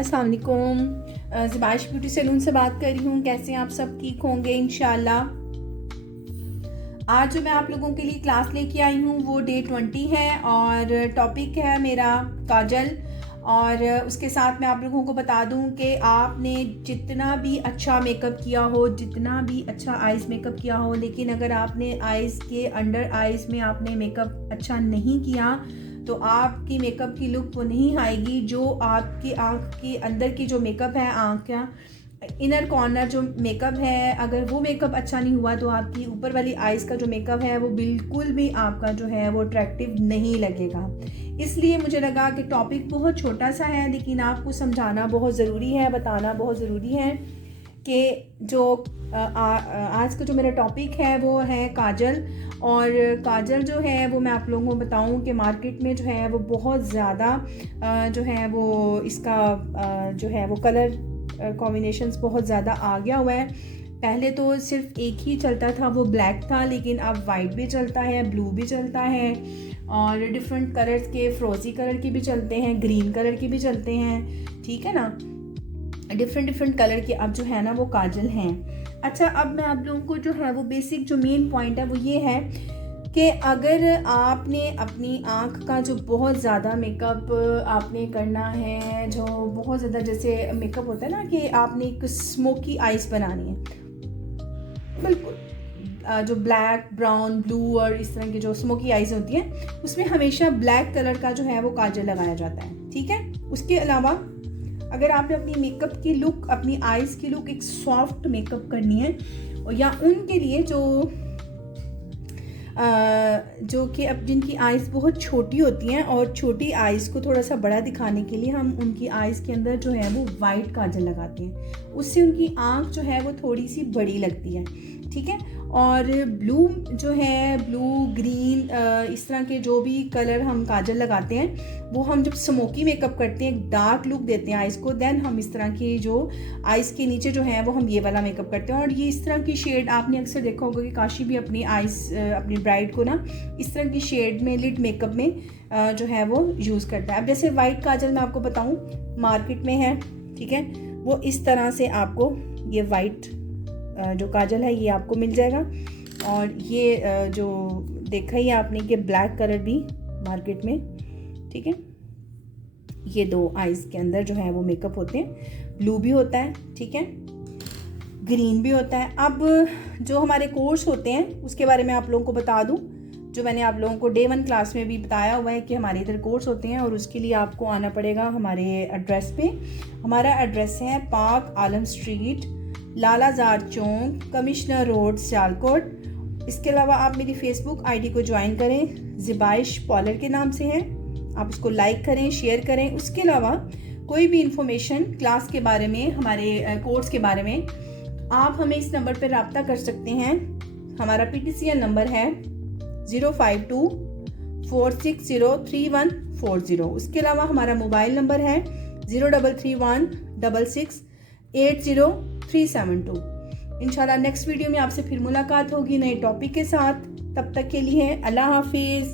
अस्सलाम वालेकुम। ज़िबाइश beauty salon से बात कर रही हूँ। कैसे हैं आप सब? ठीक होंगे इंशाल्लाह। आज जो मैं आप लोगों के लिए क्लास लेके आई हूँ वो डे 20 है और टॉपिक है मेरा काजल। और उसके साथ मैं आप लोगों को बता दूं कि आपने जितना भी अच्छा मेकअप किया हो, जितना भी अच्छा आइज़ मेकअप किया हो, लेकिन अगर आपने आइज़ के अंडर आइज़ में आपने मेकअप अच्छा नहीं किया तो आपकी मेकअप की लुक वो नहीं आएगी जो आपकी आँख के अंदर की जो मेकअप है, आँख का इनर कॉर्नर जो मेकअप है, अगर वो मेकअप अच्छा नहीं हुआ तो आपकी ऊपर वाली आइज़ का जो मेकअप है वो बिल्कुल भी आपका जो है वो अट्रैक्टिव नहीं लगेगा। इसलिए मुझे लगा कि टॉपिक बहुत छोटा सा है लेकिन आपको समझाना बहुत ज़रूरी है, बताना बहुत ज़रूरी है कि जो आज का जो मेरा टॉपिक है वो है काजल। और काजल जो है वो मैं आप लोगों को बताऊं कि मार्केट में जो है वो बहुत ज़्यादा जो है वो इसका जो है वो कलर कॉम्बिनेशंस बहुत ज़्यादा आ गया हुआ है। पहले तो सिर्फ एक ही चलता था, वो ब्लैक था, लेकिन अब वाइट भी चलता है, ब्लू भी चलता है और डिफरेंट कलर्स के, फ्रोज़ी कलर के भी चलते हैं, ग्रीन कलर के भी चलते हैं, ठीक है ना। डिफरेंट कलर के अब जो है ना वो काजल हैं। अच्छा, अब मैं आप लोगों को जो है वो बेसिक जो मेन पॉइंट है वो ये है कि अगर आपने अपनी आँख का जो बहुत ज़्यादा मेकअप आपने करना है, जो बहुत ज़्यादा जैसे मेकअप होता है ना कि आपने एक स्मोकी आइज़ बनानी है, बिल्कुल जो ब्लैक, ब्राउन, ब्लू और इस तरह की जो स्मोकी आइज़ होती हैं उसमें हमेशा ब्लैक कलर का जो है वो काजल लगाया जाता है, ठीक है। उसके अलावा अगर आपने अपनी मेकअप की लुक, अपनी आइज़ की लुक एक सॉफ्ट मेकअप करनी है या उनके लिए जो कि अब जिनकी आइज़ बहुत छोटी होती हैं और छोटी आइज़ को थोड़ा सा बड़ा दिखाने के लिए हम उनकी आइज़ के अंदर जो है वो वाइट काजल लगाते हैं, उससे उनकी आँख जो है वो थोड़ी सी बड़ी लगती है, ठीक है। और ब्लू जो है, ब्लू, ग्रीन, इस तरह के जो भी कलर हम काजल लगाते हैं वो हम जब स्मोकी मेकअप करते हैं, एक डार्क लुक देते हैं आइज़ को, देन हम इस तरह की जो आइज़ के नीचे जो है वो हम ये वाला मेकअप करते हैं। और ये इस तरह की शेड आपने अक्सर देखा होगा कि काशी भी अपनी आइज़, अपनी ब्राइड को ना इस तरह की शेड में लिड मेकअप में जो है वो यूज़ करता है। अब जैसे वाइट काजल मैं आपको बताऊँ मार्केट में है, ठीक है, वो इस तरह से आपको ये वाइट जो काजल है ये आपको मिल जाएगा। और ये जो देखा ही आपने कि ब्लैक कलर भी मार्केट में, ठीक है, ये दो आइज़ के अंदर जो है वो मेकअप होते हैं। ब्लू भी होता है, ठीक है, ग्रीन भी होता है। अब जो हमारे कोर्स होते हैं उसके बारे में आप लोगों को बता दूं, जो मैंने आप लोगों को डे 1 क्लास में भी बताया हुआ है कि हमारे इधर कोर्स होते हैं और उसके लिए आपको आना पड़ेगा हमारे एड्रेस पे। हमारा एड्रेस है पाक आलम स्ट्रीट, लालाजार चौक, कमिश्नर रोड, सियालकोट। इसके अलावा आप मेरी फेसबुक आईडी को ज्वाइन करें, ज़िबाइश पॉलर के नाम से है, आप उसको लाइक करें, शेयर करें। उसके अलावा कोई भी इंफॉर्मेशन क्लास के बारे में, हमारे कोर्स के बारे में, आप हमें इस नंबर पर रब्ता कर सकते हैं। हमारा PTCL नंबर है 05246034140। उसके अलावा हमारा मोबाइल नंबर है 03316680 इंशाल्लाह नेक्स्ट वीडियो में आपसे फिर मुलाकात होगी नए टॉपिक के साथ। तब तक के लिए अल्लाह हाफिज़।